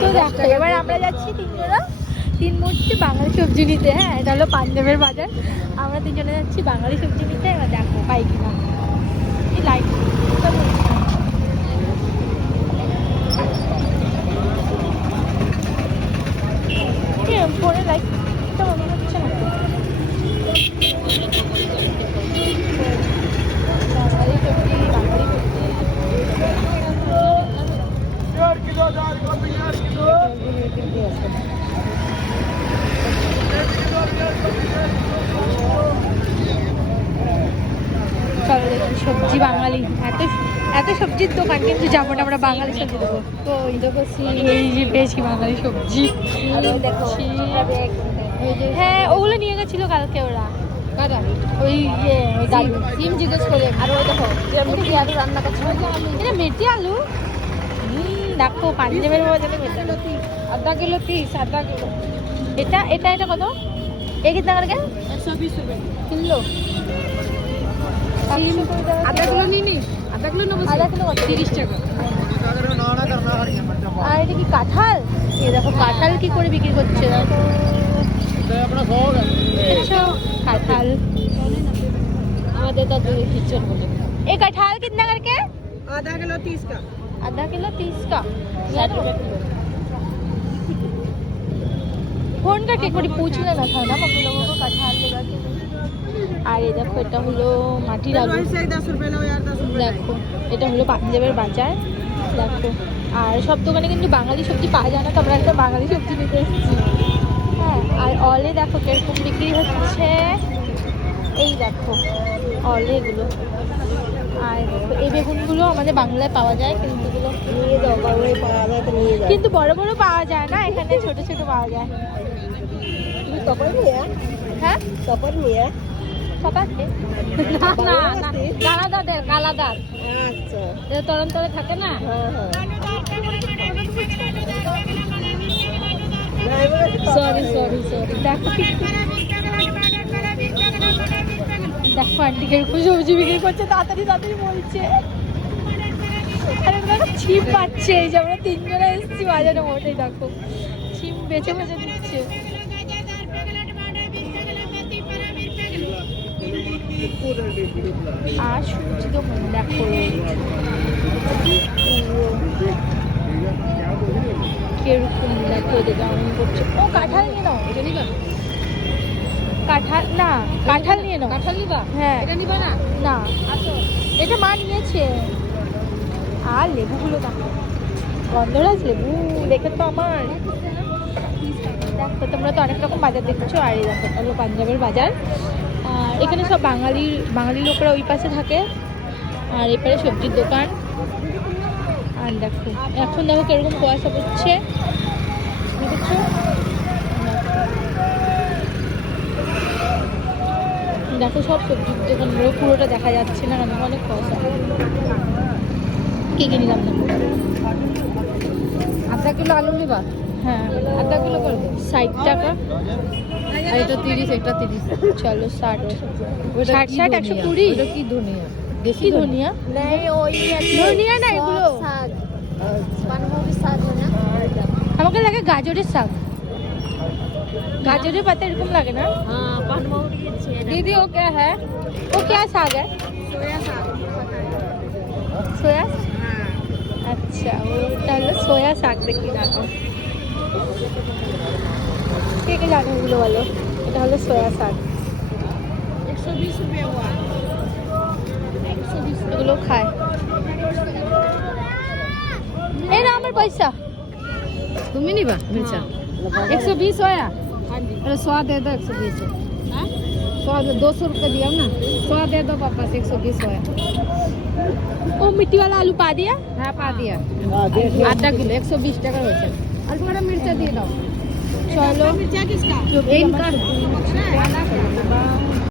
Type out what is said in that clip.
তো দেখো এবার আমরা যাচ্ছি তিনজনা তিন মূর্তি বাঙালি সবজি নিতে। হ্যাঁ, এটা হলো পাঞ্জাবের বাজার। আমরা তিনজনে যাচ্ছি বাঙালি সবজি নিতে। এবার দেখো পাই কিনা। এই লাইট ফোনে লাইটটা মনে হচ্ছে না তো। বাঙালি সবজি বাঙালি চলো দেখি সবজি বাঙালি। এত সবজির দোকান কিন্তু যাবো না আমরা, বাঙালি সবজি দেবো। তো এই যে পেয়েছি বাঙালি সবজি। হ্যাঁ, ওগুলো নিয়ে গেছিল কালকে ওরা। ওই সিম জিজ্ঞেস করে। আর ওই দেখো মেথি আলু রান্না করছে। এটা মেথি আলু। দেখো পাঞ্জাবের বাজারে আধা কিলো 30 আধা কিলো। এটা এটা এটা কত? एक कितना करके 120 रुपए किलो। आधा किलो नहीं आधा किलो ना, आधा किलो 30 টাকা। আর এটা কি কাঁঠাল? এই দেখো কাঁঠাল কি করে বিক্রি করছে। কাঁঠাল আমাদের দাদু किचन बोले। ये कटहल कितना करके? आधा किलो 30 का। आधा किलो 30 का 60 रुपए किलो। फोन करके एक बार पूछ लेना था ना मम्मी लोगों को कटहल लेगा कि नहीं। আর এই দেখো এটা হলো মাটির আলু। দেখো এটা হলো পাঞ্জাবের বাজার। দেখো আর সব দোকানে কিন্তু বাঙালি সবজি পাওয়া যায় না, তো আমরা একটা বাঙালি সবজি নিতে এসেছি। হ্যাঁ, আর অলে দেখো কিরকম বিক্রি হচ্ছে। এই দেখো অলে এগুলো। আর এই বেগুনগুলো আমাদের বাংলায় পাওয়া যায়, কিন্তু এগুলো নিয়ে যাও, বাংলায় পাওয়া যায় তো নিয়ে যাও, কিন্তু বড় বড় পাওয়া যায় না, এখানে ছোট ছোট পাওয়া যায়। তুমি তখন নিয়ে? হ্যাঁ তখন নিয়ে সকালে না না কালাদার কালাদার। আচ্ছা, এটা তরন্তরে থাকে না। Sorry sorry sorry. দেখো দেখো আন্টি কিরকম সবজি বিক্রি করছে, তাড়াতাড়ি তাড়াতাড়ি বলছে। আরে দেখো ছিপ পাচ্ছে। এই যে আমরা তিনজনে এসেছি বাজারে মোটেই, দেখো ছিপ বেছে বেছে দিচ্ছে। আর সবজি তো দেখো কিরকম, দেখো কেমন করছে। ও কাঁঠাল নিয়ে নাও। এটা নিবা? কাঁঠাল না, কাঁঠাল নিয়ে নাও। কাঁঠাল নিবা? হ্যাঁ। এটা নিবা না? না এটা মা নিয়েছে। আর লেবুগুলো দেখো, গন্ধরাজ লেবু দেখে তো আমার। দেখো তোমরা তো অনেক রকম বাজার দেখছো। আর এই দেখো হলো পাঞ্জাবের বাজার। আর এখানে সব বাঙালি লোকেরা ওই পাশে থাকে, আর এপারে সবজির দোকান। আর দেখো এখন দেখো কিরকম কুয়াশা পড়ছে, দেখছো? দেখো সব সবজির দোকান পুরোটা দেখা যাচ্ছে না, কেন অনেক কুয়াশা। কি নিলাম না? আধা কিলো আলু নিবা? হ্যাঁ আধা কিলো করবো 60 টাকা। আর এটা 30, এটা 30। চলো 60 60 60 120। এটা কি ধনিয়া? দেশি ধনিয়া? नहीं ওই ধনিয়া না, এগুলো শাক পানমৌরি শাক না। আমাকে লাগে গাজরের শাক, गाजर पत्ता এরকম লাগে না? हाँ पानमौरी। दीदी वो क्या है? वो क्या साग है? सोया साग। सोया? हाँ। अच्छा ওটা হলো সোয়া শাক। দেখি দেখো কে কে জানো এগুলো বলো। এটা হলো সোয়া শাক। 120 रुपए हुआ। 120 এগুলো খায়। এই না আমার পয়সা তুমি নিবা? আচ্ছা 120 होया। अरे 100 दे दो। 120 हाँ 100 200 रुपये दिया ना। 100 दे दो पापा से। 120 होया। वो मिट्टी वाला आलू पा दिया? हाँ पा दिया। आधा किलो 120 টাকা হয়েছে। আর তোমার মির্চা দিয়ে দাও। চলো মির্চা কিসকা? इनका